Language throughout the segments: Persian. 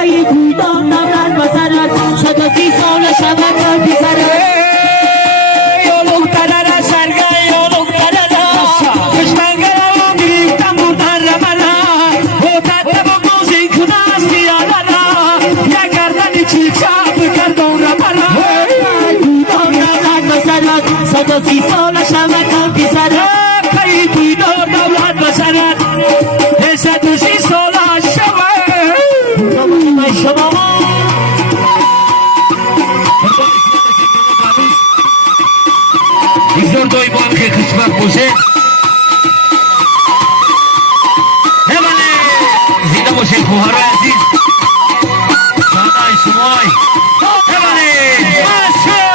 خیلی تویدان دولت بسرد 130 سال شبکه بیزرد یولوک ترارا سرگا یولوک ترارا کشتنگرم گریفتم بودن رمالا بودت بگوزی کناز بیارا یا گردنی چی چاپ کردون رمالا تویدان دولت بسرد 130 سال شبکه بیزرد خیلی تویدان دولت بسرد 130 سال شبکه شما ایزور دوی بان که خشمت باشه همانه زنده باشه خوهر عزیز سادای شمای همانه ماشا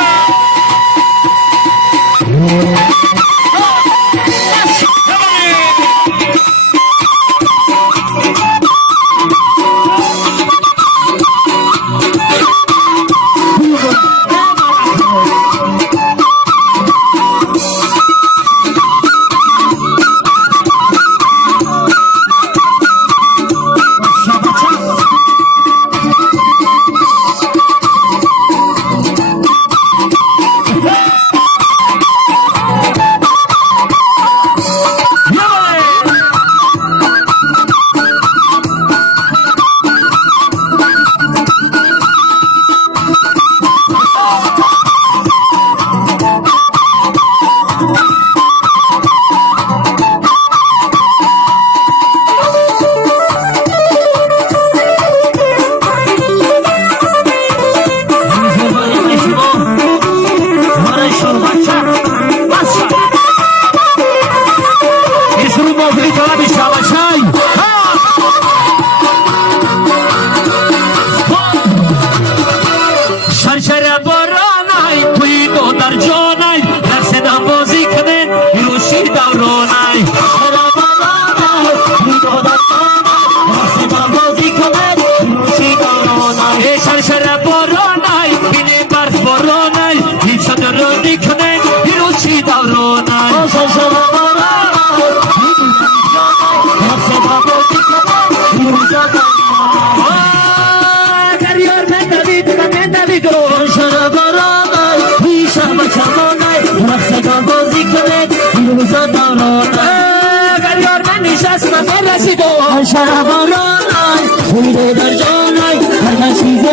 شرابانای خویده در جانای هر چیز